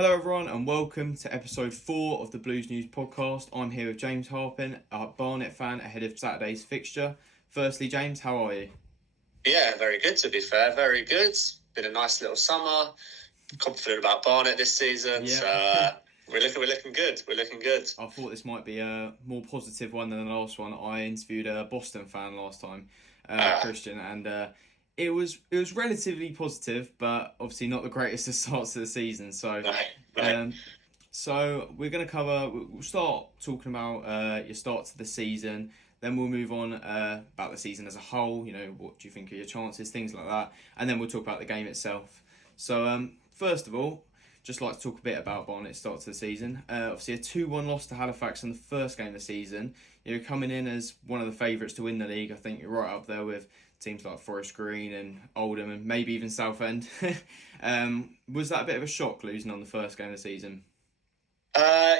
Hello everyone and welcome to episode 4 of the Blues News podcast. I'm here with James Harpin, a Barnet fan ahead of Saturday's fixture. Firstly, James, how are you? Yeah, very good to be fair, very good. Been a nice little summer. Confident about Barnet this season, so we're looking good. We're looking good. I thought this might be a more positive one than the last one. I interviewed a Boston fan last time, Christian, and it was relatively positive, but obviously not the greatest of starts to the season. So, so we're going to cover. We'll start talking about your start to the season. Then we'll move on about the season as a whole. You know, what do you think are your chances, things like that, and then we'll talk about the game itself. So, first of all, just like to talk a bit about Barnet's start to the season. Obviously, a 2-1 loss to Halifax in the first game of the season. You're coming in as one of the favourites to win the league. I think you're right up there with teams like Forest Green and Oldham and maybe even Southend. Was that a bit of a shock losing on the first game of the season?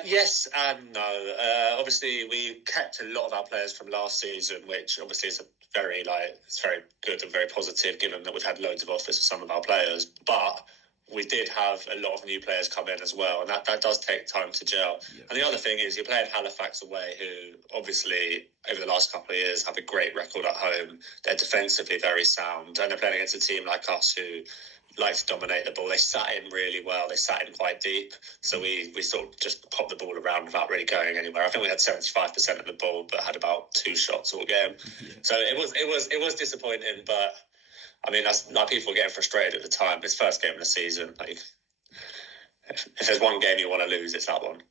Yes and no. Obviously, we kept a lot of our players from last season, which obviously is very good and very positive, given that we've had loads of offers for some of our players. But we did have a lot of new players come in as well, and that does take time to gel. Yeah. And the other thing is, you're playing Halifax away, who obviously over the last couple of years have a great record at home. They're defensively very sound, and they're playing against a team like us who like to dominate the ball. They sat in really well. They sat in quite deep, so we sort of just popped the ball around without really going anywhere. I think we had 75% of the ball, but had about 2 shots all game. Yeah. So it was disappointing, but I mean, that's like people were getting frustrated at the time. It's first game of the season. Like, if there's one game you want to lose, it's that one.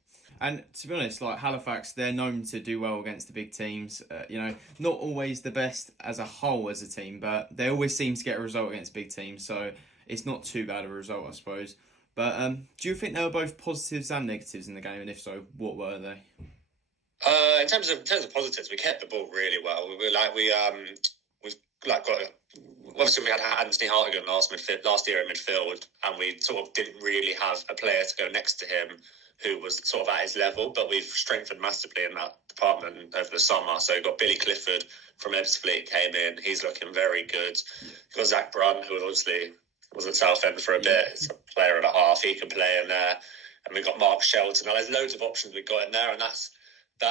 And to be honest, like Halifax, they're known to do well against the big teams. Not always the best as a whole as a team, but they always seem to get a result against big teams. So it's not too bad a result, I suppose. But do you think there were both positives and negatives in the game? And if so, what were they? In terms of positives, we kept the ball really well. Obviously we had Anthony Hartigan last year in midfield, and we sort of didn't really have a player to go next to him who was sort of at his level, but we've strengthened massively in that department over the summer. So we've got Billy Clifford from 𝗝𝗺𝗀𝗏 came in. He's looking very good. You've got Zak Brunt, who obviously was at Southend for a bit. He's a player and a half. He can play in there. And we've got Mark Shelton. Now, there's loads of options we've got in there, and that's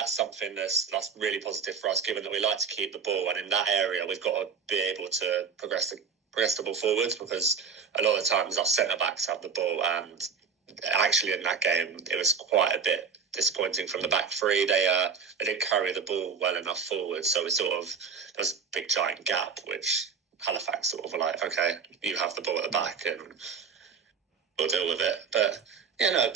something that's really positive for us, given that we like to keep the ball. And in that area, we've got to be able to progress the ball forwards, because a lot of the times our centre-backs have the ball, and actually in that game, it was quite a bit disappointing from the back three. They didn't carry the ball well enough forward, so there was a big giant gap, which Halifax sort of were like, okay, you have the ball at the back and we'll deal with it. But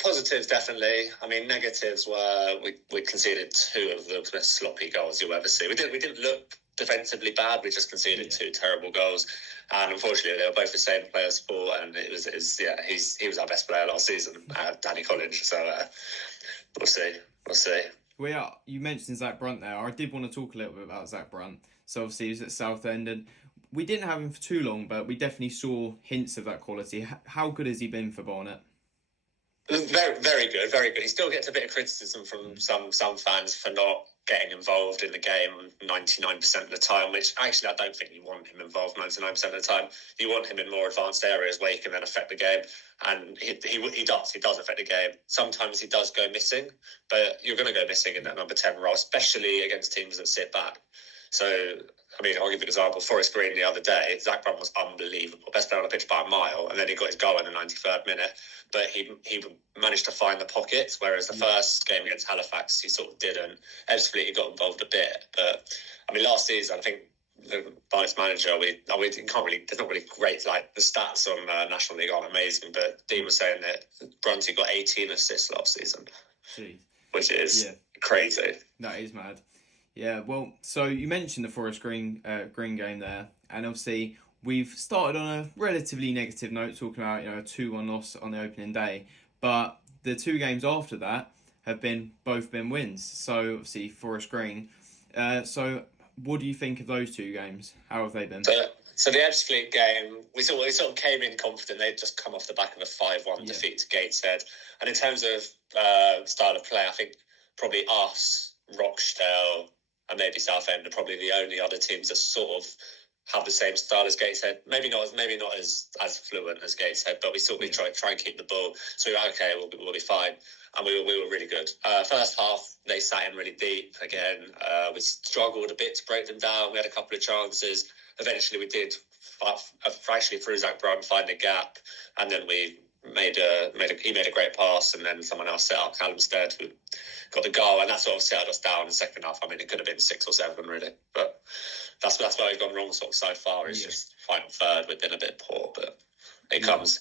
positives definitely. I mean, negatives were we conceded 2 of the most sloppy goals you'll ever see. We didn't look defensively bad. We just conceded 2 terrible goals, and unfortunately they were both the same player's fault. And he was our best player last season, Danny Collins. So we'll see. Well, yeah, you mentioned Zak Brunt there. I did want to talk a little bit about Zak Brunt. So obviously he was at Southend, and we didn't have him for too long, but we definitely saw hints of that quality. How good has he been for Barnet? Very, very good, very good. He still gets a bit of criticism from some fans for not getting involved in the game 99% of the time, which actually I don't think you want him involved 99% of the time. You want him in more advanced areas where he can then affect the game, and he does affect the game. Sometimes he does go missing, but you're going to go missing in that number 10 role, especially against teams that sit back. So, I mean, I'll give you an example. Forest Green the other day, Zak Brunt was unbelievable. Best player on the pitch by a mile, and then he got his goal in the 93rd minute. But he managed to find the pockets, whereas the first game against Halifax, he sort of didn't. 𝗝𝗺𝗏𝗏 got involved a bit. But, I mean, last season, I think the Barnet's manager, there's not really great, like, the stats on National League aren't amazing, but Dean was saying that Brunty got 18 assists last season, which is crazy. That is mad. Yeah, well, so you mentioned the Forest Green game there, and obviously we've started on a relatively negative note, talking about a 2-1 loss on the opening day, but the 2 games after that have both been wins. So obviously Forest Green. So what do you think of those 2 games? How have they been? So the 𝗝𝗺𝗏𝗏 game, we sort of came in confident. They'd just come off the back of a 5-1 defeat to Gateshead, and in terms of style of play, I think probably us, Rochdale, and maybe Southend are probably the only other teams that sort of have the same style as Gateshead. Maybe not as fluent as Gateshead, but we still try and keep the ball. So we were okay, we'll be fine. And we were really good. First half, they sat in really deep again. We struggled a bit to break them down. We had a couple of chances. Eventually, we did, actually through Zak Brunt, find a gap, and then we made a great pass, and then someone else set up, 𝗝𝗺𝗀, who got the goal, and that sort of settled us down in the second half. I mean, it could have been 6 or 7 really, but that's where we've gone wrong so far. It's just final third. We've been a bit poor, but it comes.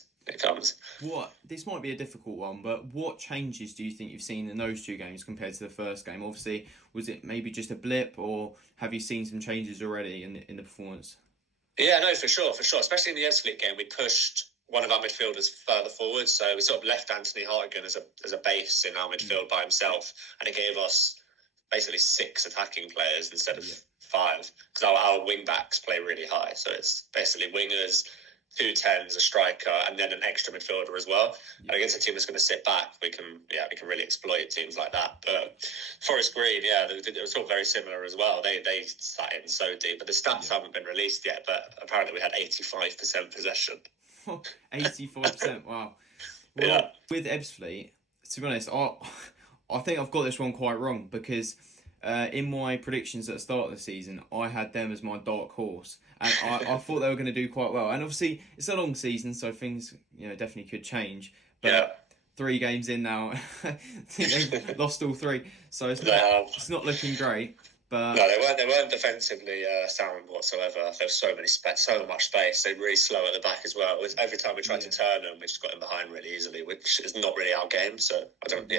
This might be a difficult one, but what changes do you think you've seen in those 2 games compared to the first game? Obviously, was it maybe just a blip, or have you seen some changes already in the performance? Yeah, no, for sure. Especially in the Ebbsfleet game, we pushed one of our midfielders further forward, so we sort of left 𝗛𝗺𝗥𝗣𝗏 as a base in our midfield by himself, and it gave us basically 6 attacking players instead of 5, because our wing backs play really high. So it's basically wingers, 2 10s, a striker, and then an extra midfielder as well. And against a team that's going to sit back, we can really exploit teams like that. But Forest Green, it was all very similar as well. They sat in so deep, but the stats haven't been released yet. But apparently, we had 85% possession. 85%. Wow. Well, with Ebbsfleet, to be honest, I think I've got this one quite wrong, because in my predictions at the start of the season, I had them as my dark horse, and I thought they were going to do quite well. And obviously, it's a long season, so things definitely could change. But 3 games in now, I think they've lost all 3, so it's not looking great. But no, they weren't defensively sound whatsoever. There was so much space. They were really slow at the back as well. Every time we tried to turn them, we just got in behind really easily, which is not really our game. So I don't.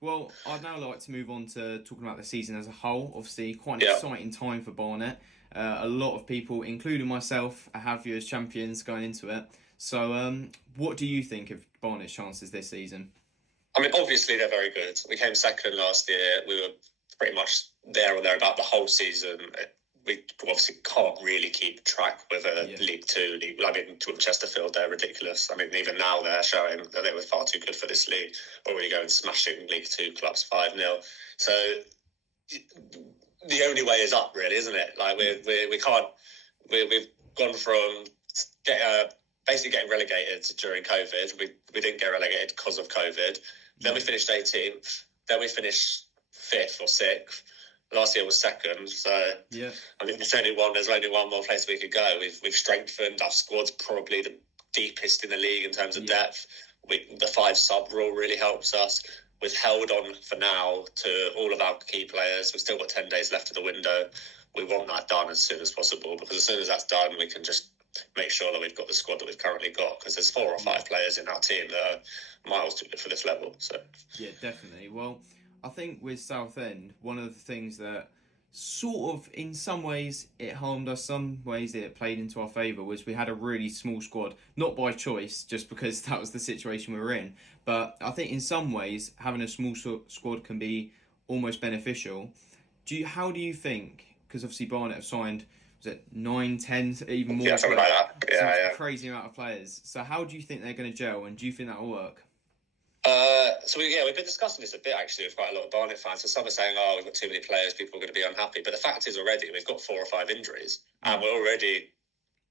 Well, I'd now like to move on to talking about the season as a whole. Obviously, quite an exciting time for Barnet. A lot of people, including myself, have you as champions going into it. So, what do you think of Barnet's chances this season? I mean, obviously they're very good. We came second last year. We were pretty much there or thereabout the whole season. We obviously can't really keep track with a League 2. I mean, with Chesterfield, they're ridiculous. I mean, even now they're showing that they were far too good for this league. Already going smashing League 2 clubs 5-0. So the only way is up, really, isn't it? Like we can't. We've gone from basically getting relegated during COVID. We didn't get relegated because of COVID. Then we finished 18th. Then we finished 5th or 6th. Last year was 2nd, so I mean, there's only one more place we could go. We've strengthened. Our squad's probably the deepest in the league in terms of depth. The 5 sub rule really helps us. We've held on for now to all of our key players. We've still got 10 days left of the window. We want that done as soon as possible, because as soon as that's done, we can just make sure that we've got the squad that we've currently got, because there's 4 or 5 players in our team that are miles too good for this level. So yeah, definitely. Well, I think with Southend, one of the things that sort of, in some ways, it harmed us, some ways it played into our favour, was we had a really small squad. Not by choice, just because that was the situation we were in. But I think in some ways, having a small squad can be almost beneficial. How do you think, because obviously Barnet have signed, was it 9, 10, even more? Yeah, something like that. Yeah. Crazy amount of players. So how do you think they're going to gel, and do you think that will work? We've been discussing this a bit actually with quite a lot of Barnet fans. So some are saying, we've got too many players, people are going to be unhappy. But the fact is already we've got 4 or 5 injuries, and we're already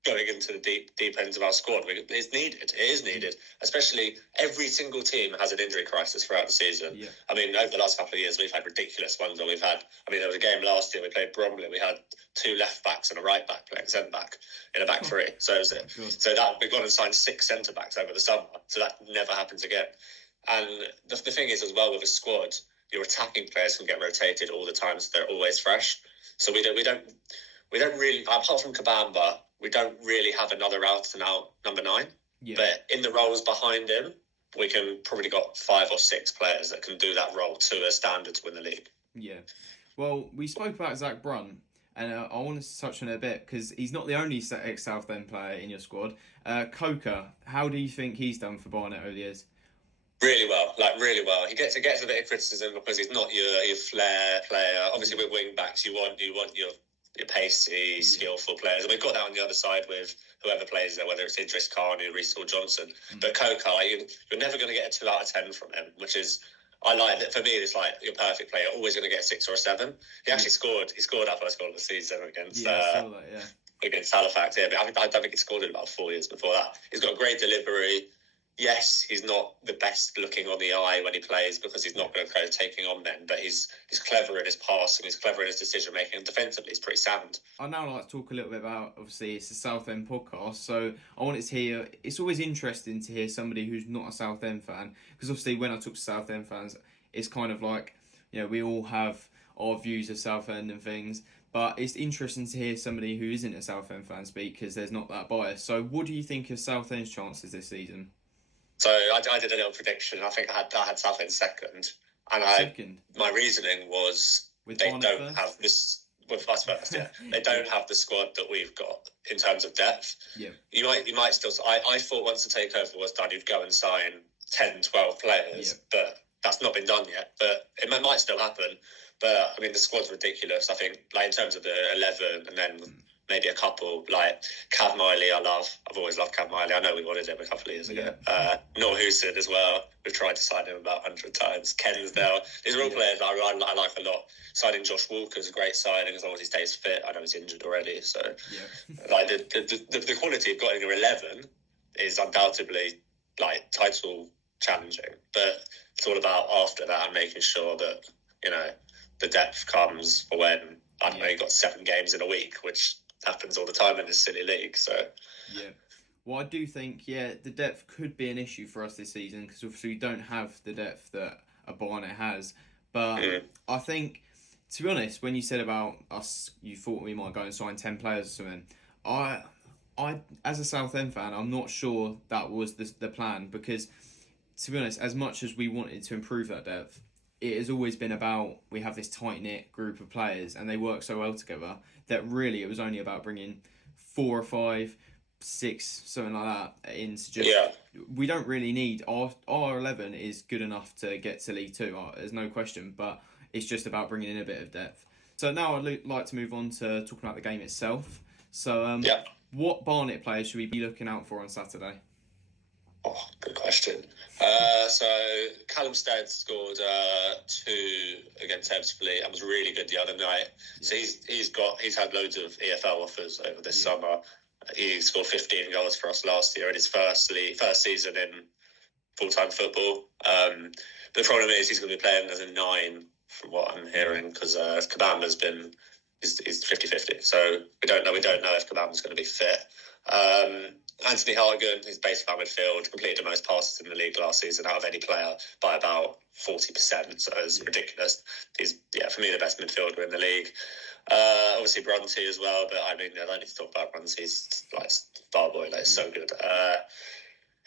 going into the deep ends of our squad. It's needed. It is needed. Especially every single team has an injury crisis throughout the season. Yeah. I mean, over the last couple of years, we've had ridiculous ones where there was a game last year, we played Bromley, we had 2 left backs and a right back playing centre back in a back 3. So that we've gone and signed 6 centre backs over the summer. So that never happens again. And the thing is as well, with a squad, your attacking players can get rotated all the time, so they're always fresh. So we don't really, apart from 𝗝𝗺𝗀, we don't really have another out and out number 9. Yeah. But in the roles behind him, we can probably got 5 or 6 players that can do that role to a standard to win the league. Yeah. Well, we spoke about Zak Brunt, and I want to touch on it a bit, because he's not the only ex-Southend player in your squad. Coker, how do you think he's done for Barnet over the years? Really well. He gets a bit of criticism because he's not your flair player. Obviously, with wing backs, you want your pacey, skillful players. And we've got that on the other side with whoever plays there, whether it's Idris Khan or Reece or Johnson. But Coker, you're never going to get a 2 out of 10 from him, which is, I like that. For me, it's like your perfect player, always going to get a 6 or a 7. He actually scored. He scored our first goal of the season against against Halifax. Yeah, but I don't think he scored in about 4 years before that. He's got a great delivery. Yes, he's not the best looking on the eye when he plays because he's not going to go taking on men, but he's clever in his passing, he's clever in his decision making, and defensively he's pretty sound. I'd now like to talk a little bit about, obviously, it's a Southend podcast, so I wanted to hear, it's always interesting to hear somebody who's not a Southend fan, because obviously when I talk to Southend fans, it's kind of like, we all have our views of Southend and things, but it's interesting to hear somebody who isn't a Southend fan speak, because there's not that bias. So what do you think of Southend's chances this season? So I did a little prediction. I think I had Southend second, and my reasoning was with they Barnet don't first? have this with us first. Yeah, they don't have the squad that we've got in terms of depth. Yeah, you might still. I thought once the takeover was done, you'd go and sign 10, 12 players, but that's not been done yet. But it might still happen. But I mean, the squad's ridiculous. I think, like in terms of the 11, and then maybe a couple like 𝗝𝗺𝗏 𝗛𝗏. I've always loved 𝗝𝗺𝗏. I know we wanted him a couple of years ago. 𝗛𝗏 as well. We've tried to sign him about 100 times. Ken-Sdale. These are all players I like a lot. Signing Josh Walker is a great signing as long as he stays fit. I know he's injured already, so like the quality you've got in your 11 is undoubtedly like title challenging, but it's all about after that and making sure that the depth comes for when you've got 7 games in a week, which happens all the time in this silly league. So well, I do think the depth could be an issue for us this season, because obviously we don't have the depth that a Barnet has. But I think, to be honest, when you said about us, you thought we might go and sign 10 players or something. I as a Southend fan, I'm not sure that was the plan, because, to be honest, as much as we wanted to improve that depth, it has always been about, we have this tight-knit group of players and they work so well together that really it was only about bringing 4 or 5, 6, something like that in to just... We don't really need... Our 11 is good enough to get to League 2, there's no question, but it's just about bringing in a bit of depth. So now I'd like to move on to talking about the game itself. So what Barnet players should we be looking out for on Saturday? Oh, good question. So Callum Stead scored 2 against 𝗝𝗺𝗏 and was really good the other night. So he's had loads of EFL offers over this summer. He scored 15 goals for us last year in his first season in full-time football. The problem is he's going to be playing as a 9 from what I'm hearing, because Kabamba's been is 50-50. So we don't know if Kabamba's going to be fit. Anthony Hartigan, his base fan midfield, completed the most passes in the league last season out of any player by about 40%. So it's ridiculous. He's, for me, the best midfielder in the league. Obviously Brunty as well, but I mean, I don't need to talk about Brunty. He's like star boy, like so good.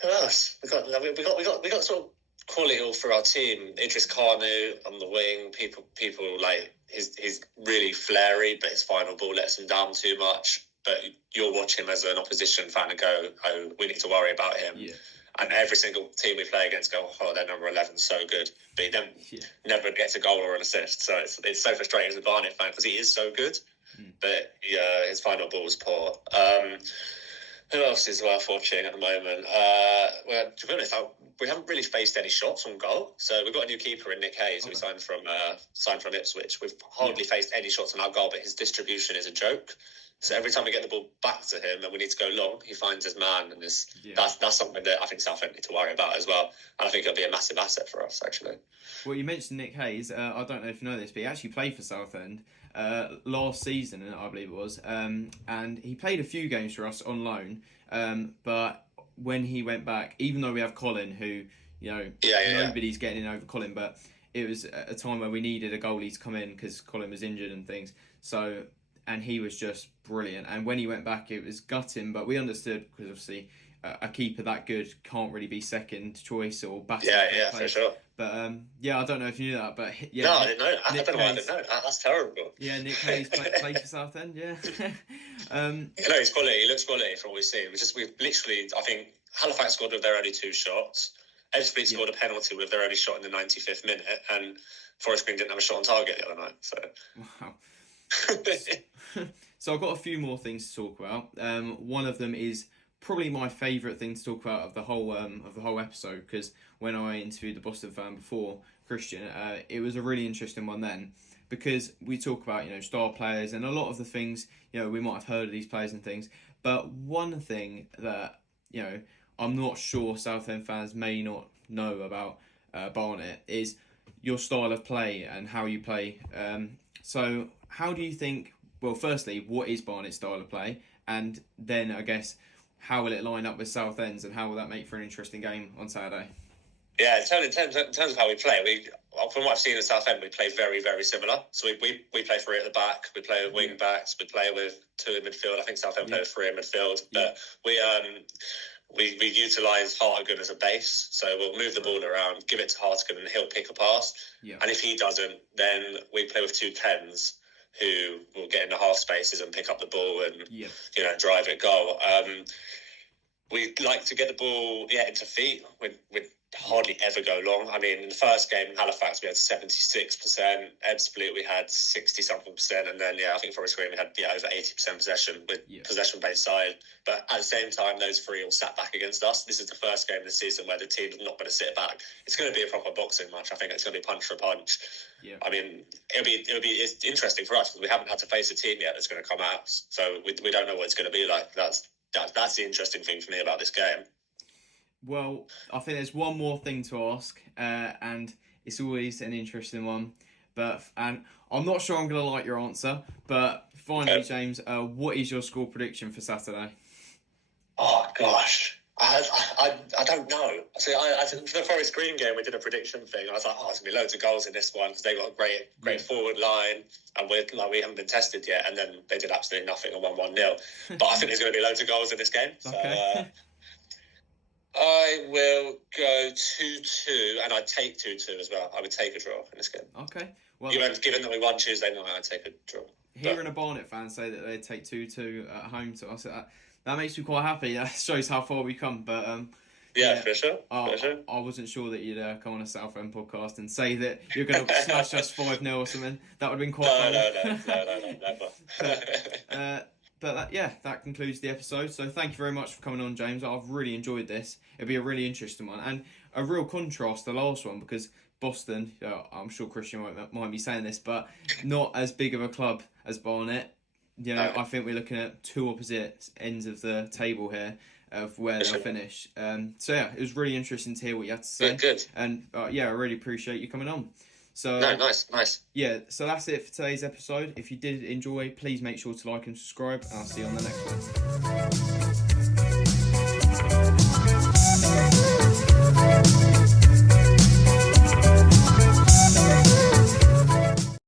Who else? We got sort of quality all through our team. 𝗔𝗥 𝗛𝗏 on the wing. People like he's really flary, but his final ball lets him down too much. But you'll watch him as an opposition fan and go, oh, we need to worry about him. And every single team we play against go, oh, their number 11's so good. But he then never gets a goal or an assist. So it's so frustrating as a Barnet fan, because he is so good, but his final ball was poor. Who else is worth watching at the moment? Well, to be honest, we haven't really faced any shots on goal. So we've got a new keeper in Nick Hayes, who we signed from Ipswich. We've hardly faced any shots on our goal, but his distribution is a joke. So every time we get the ball back to him and we need to go long, he finds his man, and that's something that I think Southend need to worry about as well. And I think it'll be a massive asset for us, actually. Well, you mentioned Nick Hayes. I don't know if you know this, but he actually played for Southend last season, I believe it was. And he played a few games for us on loan. But when he went back, even though we have Colin, who, nobody's getting in over Colin, but it was a time where we needed a goalie to come in because Colin was injured and things. So... And he was just brilliant. And when he went back, it was gutting. But we understood, because obviously a keeper that good can't really be second choice or back. Yeah, for sure. But I don't know if you knew that. But no, I didn't know. I don't know why I didn't know. That's terrible. Yeah, Nick Hayes played for Southend. Yeah. He's quality. He looks quality from what we've seen. We've literally, I think Halifax scored with their only 2 shots. 𝗝𝗺𝗏 scored a penalty with their only shot in the 95th minute, and Forest Green didn't have a shot on target the other night. So. Wow. So I've got a few more things to talk about. One of them is probably my favourite thing to talk about of the whole episode, because when I interviewed the Boston fan before, Christian, it was a really interesting one then. because we talk about, star players and a lot of the things, we might have heard of these players and things. But one thing that, I'm not sure Southend fans may not know about Barnet is your style of play and how you play. So how do you think, well, firstly, what is Barnet's style of play? And then, I guess, how will it line up with Southend's and how will that make for an interesting game on Saturday? Yeah, in terms of how we play, from what I've seen at Southend, we play very, very similar. So we play three at the back, we play with wing backs, we play with two in midfield. I think Southend play with three in midfield. But we utilise 𝗝𝗺𝗏𝗀 as a base. So we'll move the ball around, give it to 𝗝𝗺𝗏𝗀 and he'll pick a pass. Yeah. And if he doesn't, then we play with two 10s who will get in the half spaces and pick up the ball and drive it goal. We like to get the ball into feet. We'd hardly ever go long. I mean, in the first game in Halifax, we had 76%. 𝗝𝗺𝗏𝗀 we had 60-something%. And then, I think Forest Green, we had over 80% possession with possession-based side. But at the same time, those three all sat back against us. This is the first game of the season where the team's not going to sit back. It's going to be a proper boxing match. I think it's going to be punch for punch. Yeah. I mean, it's interesting for us because we haven't had to face a team yet that's going to come out. So we don't know what it's going to be like. That's the interesting thing for me about this game. Well, I think there's one more thing to ask, and it's always an interesting one. And I'm not sure I'm going to like your answer, but finally, James, what is your score prediction for Saturday? Oh gosh, I don't know. See, for the Forest Green game, we did a prediction thing. I was like, there's gonna be loads of goals in this one because they got a great forward line, and we haven't been tested yet. And then they did absolutely nothing and won 1-0. But I think there's going to be loads of goals in this game. So, I will go 2-2, and I'd take 2-2 as well. I would take a draw in this game. Okay. Well, given that we won Tuesday night, I'd take a draw. Hearing a Barnet fan say that they'd take 2-2 at home to us, that makes me quite happy. That shows how far we come. But for sure. I wasn't sure that you'd come on a Southend podcast and say that you're going to smash us 5-0 or something. That would have been quite No, never. But that concludes the episode. So thank you very much for coming on, James. I've really enjoyed this. It'll be a really interesting one and a real contrast to the last one because Boston, I'm sure Christian might be saying this, but not as big of a club as Barnet. I think we're looking at two opposite ends of the table here of where they'll finish. It was really interesting to hear what you had to say. Good. And I really appreciate you coming on. So nice. Yeah, so that's it for today's episode. If you did enjoy, please make sure to like and subscribe, and I'll see you on the next one.